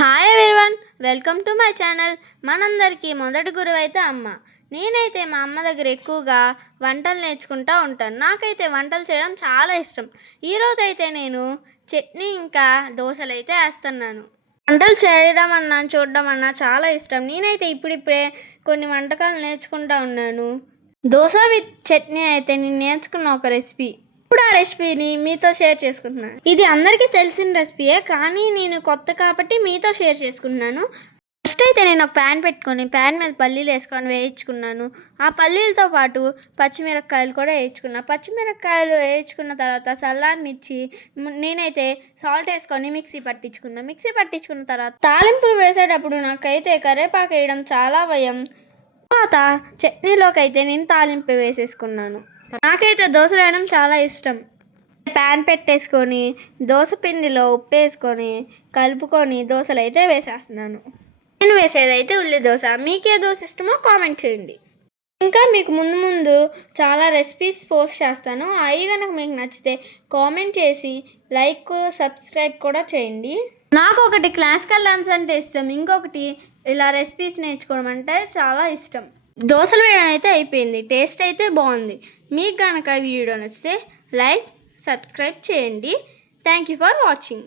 Hi everyone, welcome to my channel. మనందరికీ మొదటి గురువు అయితే అమ్మ. నేనైతే మా అమ్మ దగ్గర ఎక్కువగా వంటలు నేర్చుకుంటూ ఉంటాను. నాకైతే వంటలు చేయడం చాలా ఇష్టం. ఈరోజు అయితే నేను చట్నీ ఇంకా దోశలు అయితే వేస్తున్నాను. వంటలు చేయడం అన్నా చూడడం అన్నా చాలా ఇష్టం. నేనైతే ఇప్పుడిప్పుడే కొన్ని వంటకాలు నేర్చుకుంటూ ఉన్నాను. దోశ విత్ చట్నీ అయితే నేను నేర్చుకున్న ఒక రెసిపీ. ఇప్పుడు ఆ రెసిపీని మీతో షేర్ చేసుకుంటున్నాను. ఇది అందరికీ తెలిసిన రెసిపీయే, కానీ నేను కొత్త కాబట్టి మీతో షేర్ చేసుకుంటున్నాను. ఫస్ట్ అయితే నేను ఒక ప్యాన్ పెట్టుకొని ప్యాన్ మీద పల్లీలు వేసుకొని వేయించుకున్నాను. ఆ పల్లీలతో పాటు పచ్చిమిరపకాయలు కూడా వేయించుకున్నాను. పచ్చిమిరపకాయలు వేయించుకున్న తర్వాత చల్లారనిచ్చి నేనైతే సాల్ట్ వేసుకొని మిక్సీ పట్టించుకున్న తర్వాత తాలింపులు వేసేటప్పుడు నాకైతే కరివేపాకు వేయడం చాలా భయం. తర్వాత చట్నీలోకి అయితే నేను తాలింపు వేసేసుకున్నాను. నాకైతే దోశ వేయడం చాలా ఇష్టం. ప్యాన్ పెట్టేసుకొని దోశ పిండిలో ఉప్పు వేసుకొని కలుపుకొని దోశలు అయితే వేసేస్తున్నాను. నేను వేసేదైతే ఉల్లి దోశ. మీకే దోశ ఇష్టమో కామెంట్ చేయండి. ఇంకా మీకు ముందు చాలా రెసిపీస్ పోస్ట్ చేస్తాను. అవి కనుక మీకు నచ్చితే కామెంట్ చేసి లైక్ సబ్స్క్రైబ్ కూడా చేయండి. నాకు ఒకటి క్లాసికల్ డాన్స్ అంటే ఇష్టం, ఇంకొకటి ఇలా రెసిపీస్ నేర్చుకోవడం అంటే చాలా ఇష్టం. దోశలు వేయడం అయితే అయిపోయింది. టేస్ట్ అయితే బాగుంది. మీకు కనుక వీడియో నచ్చితే లైక్ సబ్స్క్రైబ్ చేయండి. Thank you for watching.